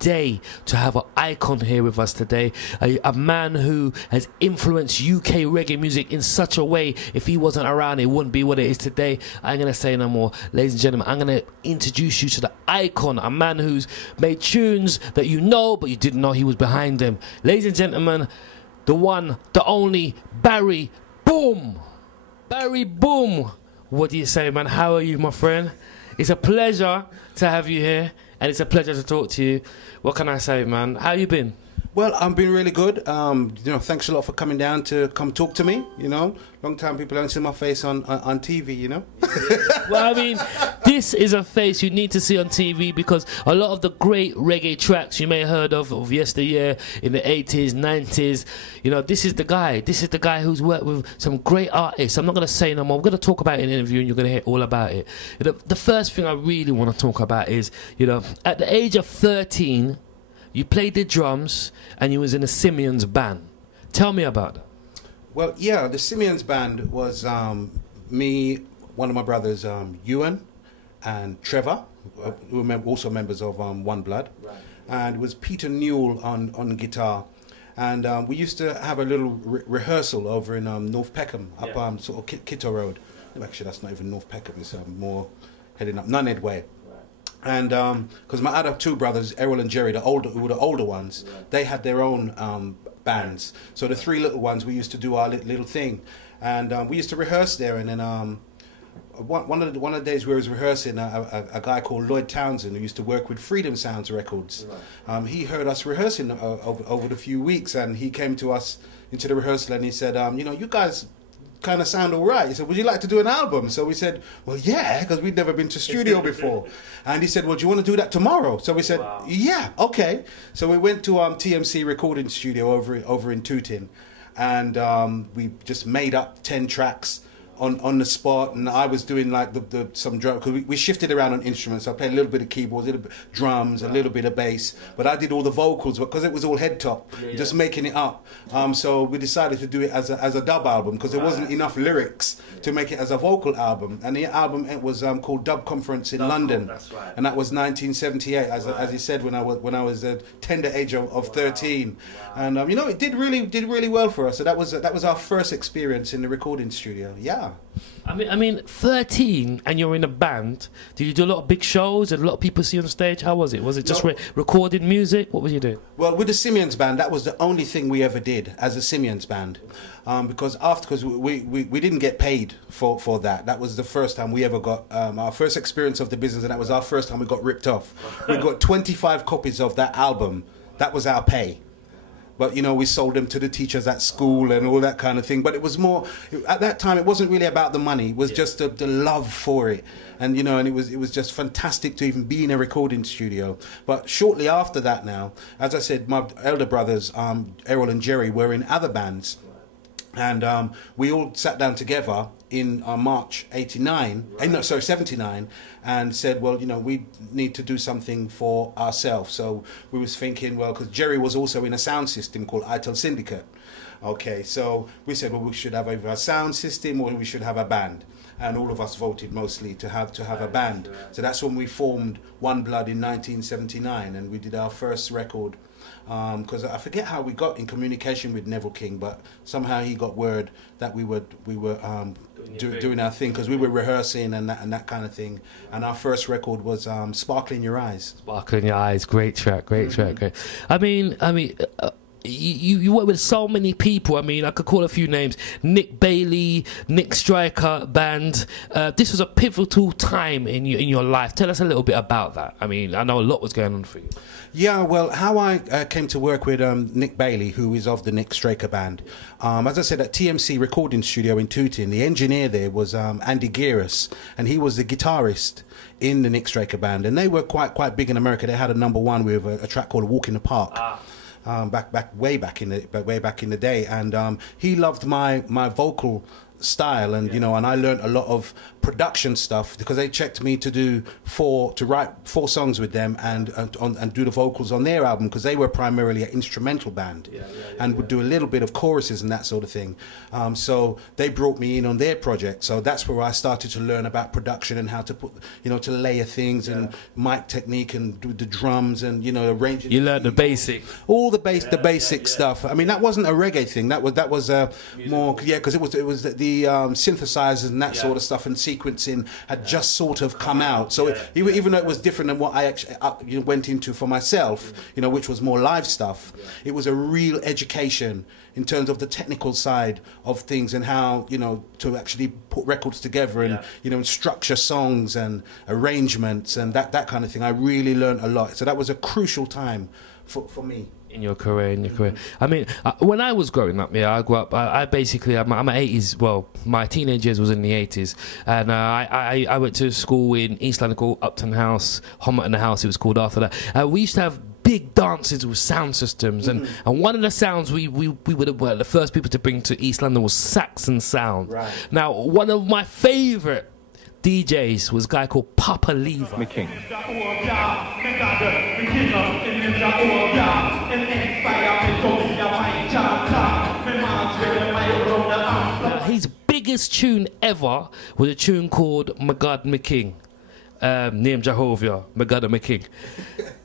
day to have an icon here with us today, a man who has influenced UK reggae music in such a way, if he wasn't around it wouldn't be what it is today. I ain't gonna say no more. Ladies and gentlemen, I'm gonna introduce you to the icon, a man who's made tunes that you know but you didn't know he was behind them. Ladies and gentlemen, the one, the only, Barry Boom. Barry Boom. What do you say, man? How are you, my friend? It's a pleasure to have you here, and it's a pleasure to talk to you. What can I say, man? How you been? Well, I've been really good. You know, thanks a lot for coming down to come talk to me. You know, long time people don't see my face on TV. You know. Well, I mean, this is a face you need to see on TV, because a lot of the great reggae tracks you may have heard of yesteryear in the 80s, 90s, you know, this is the guy. This is the guy who's worked with some great artists. I'm not going to say no more. We're going to talk about it in an interview, and you're going to hear all about it. The first thing I really want to talk about is, you know, at the age of 13, you played the drums and you was in a Simeon's band. Tell me about that. Well, yeah, the Simeon's band was me, one of my brothers, Ewan, and Trevor, who were also members of One Blood. Right. And it was Peter Newell on guitar. And we used to have a little rehearsal over in North Peckham, up sort of Kitto Road. Actually, that's not even North Peckham, it's more heading up Nunhead Way. And because my other two brothers, Errol and Jerry, who were the older ones, they had their own bands. So the three little ones, we used to do our little thing, and we used to rehearse there. And then one of the days we was rehearsing, a guy called Lloyd Townsend, who used to work with Freedom Sounds Records, he heard us rehearsing over the few weeks, and he came to us into the rehearsal and he said, you know, you guys kind of sound all right. He said, would you like to do an album? So we said, well, yeah, because we'd never been to studio before. And he said, well, do you want to do that tomorrow? So we said, yeah, okay. So we went to TMC recording studio over in Tooting, and we just made up 10 tracks on the spot, and I was doing like some drum, because we shifted around on instruments. I played a little bit of keyboards, a little bit drums, a little bit of bass, but I did all the vocals because it was all head top, just making it up. So we decided to do it as a dub album, because there wasn't enough lyrics to make it as a vocal album. And the album, it was called Dub Conference in London, and that was 1978, as he said, when I was a tender age of 13. And you know, it did really well for us. So that was our first experience in the recording studio. Yeah. I mean, 13 and you're in a band. Did you do a lot of big shows? Did a lot of people see you on stage? How was it? Was it just recorded music? What was you doing? Well, with the Simeon's band, that was the only thing we ever did as a Simeon's band, because we didn't get paid for that. That was the first time we ever got our first experience of the business, and that was our first time we got ripped off. We got 25 copies of that album. That was our pay. But, you know, we sold them to the teachers at school and all that kind of thing. But it was more, at that time, it wasn't really about the money. It was just the love for it. And, you know, and it was just fantastic to even be in a recording studio. But shortly after that now, as I said, my elder brothers, Errol and Jerry, were in other bands. And we all sat down together in March 79, and said, well, you know, we need to do something for ourselves. So we was thinking, well, because Jerry was also in a sound system called ITEL Syndicate. Okay, so we said, well, we should have either a sound system or we should have a band. And all of us voted mostly to have a band. So that's when we formed One Blood in 1979, and we did our first record. Because I forget how we got in communication with Neville King, but somehow he got word that we were doing our thing, because we were rehearsing and that kind of thing. And our first record was "Sparkle in Your Eyes." Sparkle in Your Eyes, great track, great track, great. I mean. You work with so many people. I mean, I could call a few names. Nick Bailey, Nick Straker band. This was a pivotal time in your life. Tell us a little bit about that. I mean, I know a lot was going on for you. Yeah, well, how I came to work with Nick Bailey, who is of the Nick Straker band. As I said, at TMC recording studio in Tooting, the engineer there was Andy Gearis, and he was the guitarist in the Nick Straker band. And they were quite big in America. They had a #1 with a track called "Walk in the Park." Way back in the day, and he loved my vocal style, and you know, and I learned a lot of production stuff because they checked me to write 4 songs with them and do the vocals on their album, because they were primarily an instrumental band and would do a little bit of choruses and that sort of thing. So they brought me in on their project. So that's where I started to learn about production and how to put, you know, to layer things and mic technique and do the drums and, you know, arranging. You learned the basic, all the basic stuff. I mean, that wasn't a reggae thing. That was more, because it was the synthesizers and that sort of stuff, and sequencing had just sort of come out. So even though it was different than what I actually went into for myself, you know, which was more live stuff, it was a real education in terms of the technical side of things and how, you know, to actually put records together and, you know, structure songs and arrangements and that kind of thing. I really learned a lot. So that was a crucial time for me. In your career, I mean, when I was growing up, I grew up, I'm an 80s, well, my teenage years was in the 80s, and I went to school in East London called Upton House, Homerton House, it was called after that. We used to have big dances with sound systems, and one of the sounds we were the first people to bring to East London was Saxon sound. Right. Now, one of my favourite DJs was a guy called Papa Levi McClean. His biggest tune ever was a tune called Bttty McClean. Name Jehovah, Bttty McClean.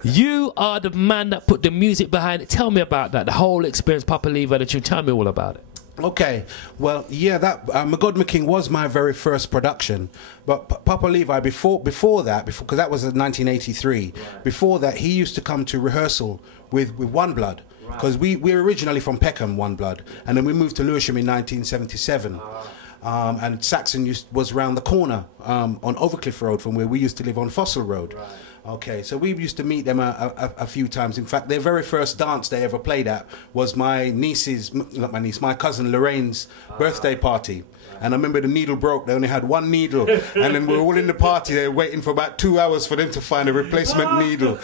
You are the man that put the music behind it. Tell me about that, the whole experience, Papa Levi, the tune. Tell me all about it. Okay, well, yeah, that Bttty McClean was my very first production, but Papa Levi before that, because that was in 1983. Right. Before that, he used to come to rehearsal with One Blood, because we're originally from Peckham, One Blood, and then we moved to Lewisham in 1977. And Saxon was around the corner on Overcliff Road from where we used to live on Fossil Road. Right. Okay, so we used to meet them a few times. In fact, their very first dance they ever played at was my cousin Lorraine's birthday party. And I remember the needle broke. They only had one needle. And then we were all in the party. They were waiting for about 2 hours for them to find a replacement needle.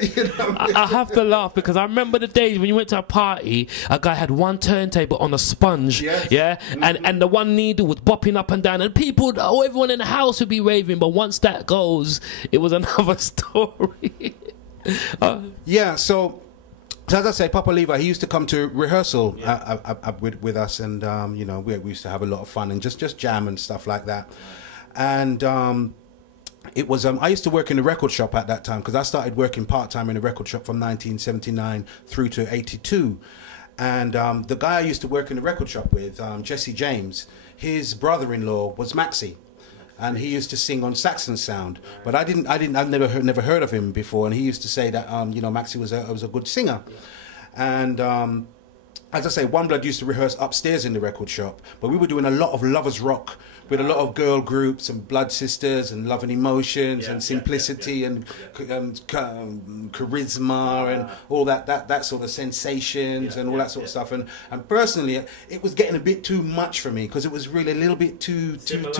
You know? I have to laugh because I remember the days when you went to a party, a guy had one turntable on a sponge, and the one needle was bopping up and down. And people, everyone in the house would be raving. But once that goes, it was another story. Yeah, so as I say, Papa Levi, he used to come to rehearsal with us, and you know, we used to have a lot of fun and just jam and stuff like that. And it was I used to work in the record shop at that time, because I started working part-time in the record shop from 1979 through to 82. And the guy I used to work in the record shop with, Jesse James, his brother-in-law was Maxi. And he used to sing on Saxon sound, but I've never heard of him before. And he used to say that you know, Maxi was a good singer, and as I say, One Blood used to rehearse upstairs in the record shop, but we were doing a lot of lovers rock with a lot of girl groups and Blood Sisters and Love and Emotions and Simplicity and Charisma and all that sort of Sensations and all that sort of stuff. And personally, it was getting a bit too much for me, because it was really a little bit too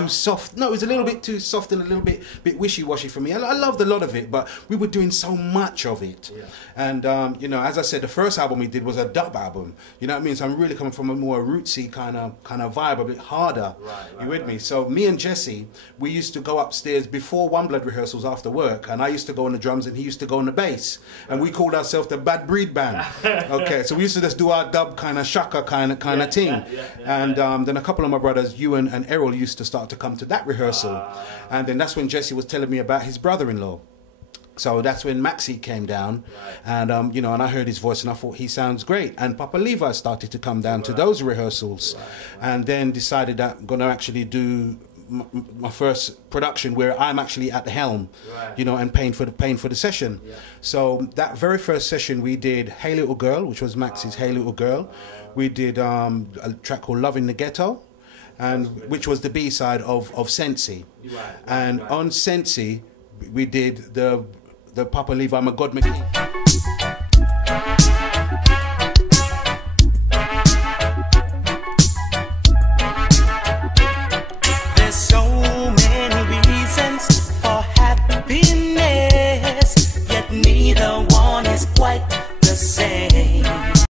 soft. No, it was a little bit too soft and a little bit wishy-washy for me. I loved a lot of it, but we were doing so much of it. And you know, as I said, the first album we did was a dub album. You know what I mean? So I'm really coming from a more rootsy kind of vibe, a bit harder. You with me? So me and Jesse, we used to go upstairs before One Blood rehearsals after work, and I used to go on the drums and he used to go on the bass, and we called ourselves the Bad Breed Band. Okay, so we used to just do our dub kind of shaka kind of thing. And then a couple of my brothers, Ewan and Errol, used to start to come to that rehearsal, and then that's when Jesse was telling me about his brother-in-law. So that's when Maxi came down, and you know, and I heard his voice and I thought he sounds great. And Papa Levi started to come down to those rehearsals, and then decided that I'm going to actually do my first production where I'm actually at the helm, you know, and paying for the session. So that very first session we did Hey Little Girl, which was Maxi's Hey Little Girl. We did a track called Love in the Ghetto, and which was the B-side of Sensi. And on Sensi we did the Papa Levi Bttty McClean.